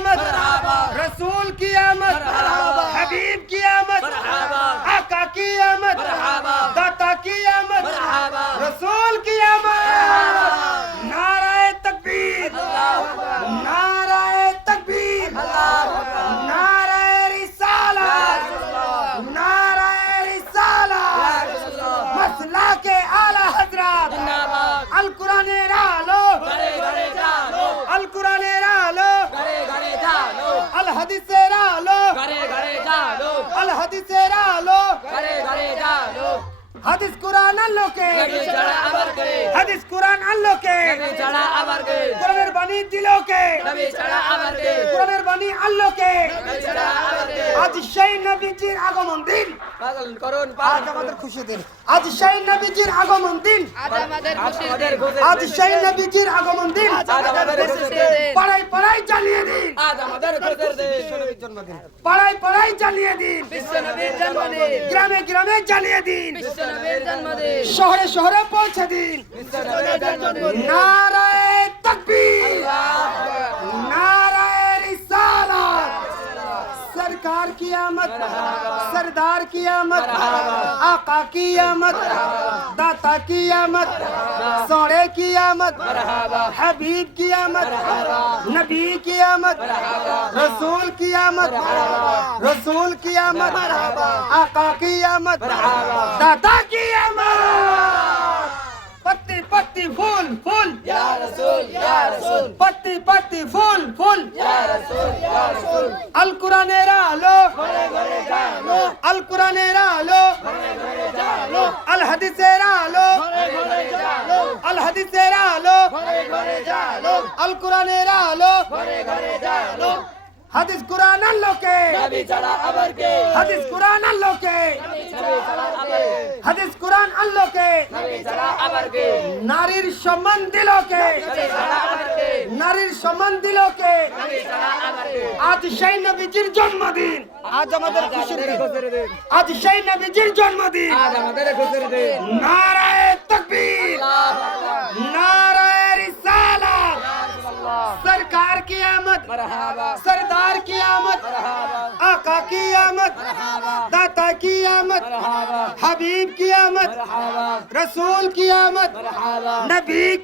आमद, रसूल की आमद, हबीब की आमद, आका की आमद, दाता की आमद, रसूल की आमद। नाराए तकबीर, नाराए तकबीर, नाराए रिसालत, नाराए रिसालत। मसला के आला हजरत अल कुरान रालो, अल कुरान रालो, अल हदीस रालो, अल हदीस रालो। হাদিস কুরআন আল্লাহকে, হাদিস কুরআন আল্লাহকে, কোরআনের বাণী দিলকে, কোরআনের বাণী আল্লাহকে। আজ সেই নবীজির আগমন দিন, আজ আমাদের খুশি দিন। আজ সেই নবীজির আগমন দিন, আজ সেই নবীজির আগমন দিন। পাড়ায় পাড়ায় জ্বালিয়ে দিন, পাড়ায় পাড়ায় জ্বালিয়ে দিন, গ্রামে গ্রামে জ্বালিয়ে দিন, শহরে শহরে পৌঁছে দিন। নারায়ে তাকবীর, नाराए रिसालत। सरकार की आमद, सरदार की आमद, आका की आमद, दाता की आमद, सोने की आमद, हबीब की आमद, नबी की आमद, रसूल की आमद, रसूल की आमद, आका की आमद, दाता की आमद। पत्ती पत्ती फूल फूल या रसूल, या रसूल। पत्ती पत्ती फूल फूल या रसूल, या रसूल। अल कुरान रालो, अल कुरान रालो, अल हदीस रालो, अल हदीस रालो, अल कुरान रालो। হাদিস কুরআন আল্লাহকে, নবী ছাড়া আবার কে? হাদিস কুরআন আল্লাহকে, নবী ছাড়া আবার কে? হাদিস কুরআন আল্লাহকে, নবী ছাড়া আবার কে? নারীর সম্মান দিলকে, নবী ছাড়া আবার কে? নারীর সম্মান দিলকে, নবী ছাড়া আবার কে? আজ সেই নবীজির জন্মদিন, আজ আমাদের খুশির দিন। আজ সেই নবীজির জন্মদিন, আজ আমাদের খুশির দিন। নারায়ে তাকবীর, নারায়ে रिसालत। सरकार की आमद, सरदार की आमद, आका की आमद, दाता की आमद, हबीब की आमद, रसूल की आमद, नबी